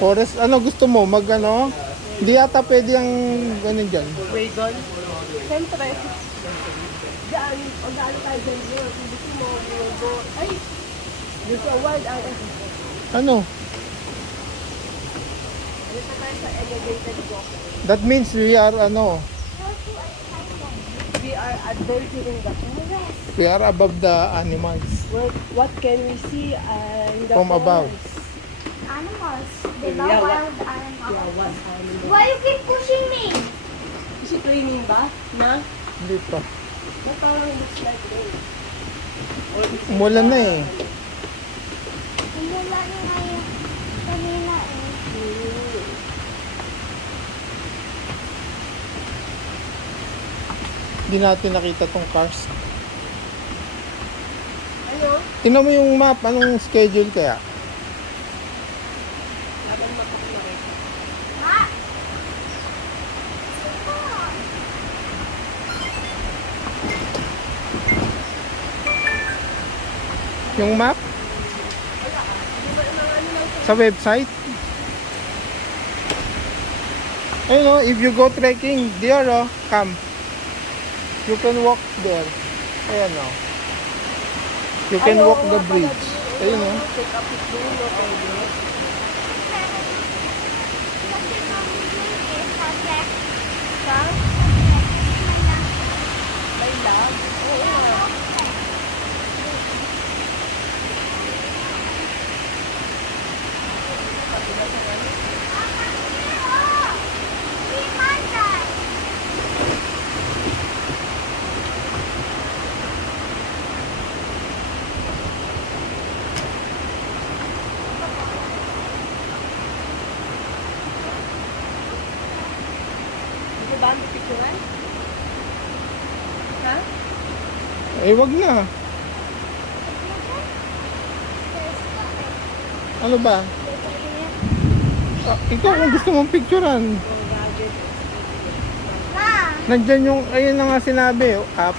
Forest, ano gusto mo? Mag ano? Hindi yata pwede ang ganun dyan. Wagon. Siyempre. Diyan, o daan tayo dyan yun. Kung gusto mo, yung go. Ay! Yung sa wild, Ano? ano pa tayo sa elevated walk. That means we are ano, We are adventuring the forest. we are above the animals. What can we see in the From above. forest? Animals. They Yeah, love what- wild animals. Yeah, what animal? Why you keep pushing me? Is it raining ba? Na? Hindi pa. Ba't parang looks like rain? Or is it Umulan na eh. Umulan na ngayon. Kanina eh. Hindi natin nakita tong cars. Ano? Tingnan mo yung map, anong schedule kaya? Laban mapakalaki. Ma! Yung map? Sa website? Ayun o, if you go trekking, there o, camp. You can walk there. Ayan o. You can Ay, oo walk nga the pala, bridge. di- Ayun o. Take a pic doon, no? Pwede. Kasi mami is subject. Sa? Subject. May love? Oo nga. Hindi ba ang pipicturan? Ha? Eh, wag na. Ano ba? Ah, ikaw kung gusto mong picturean. Oh, gadget. Ma! Nandyan yung, ayun na nga sinabi, app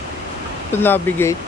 to navigate.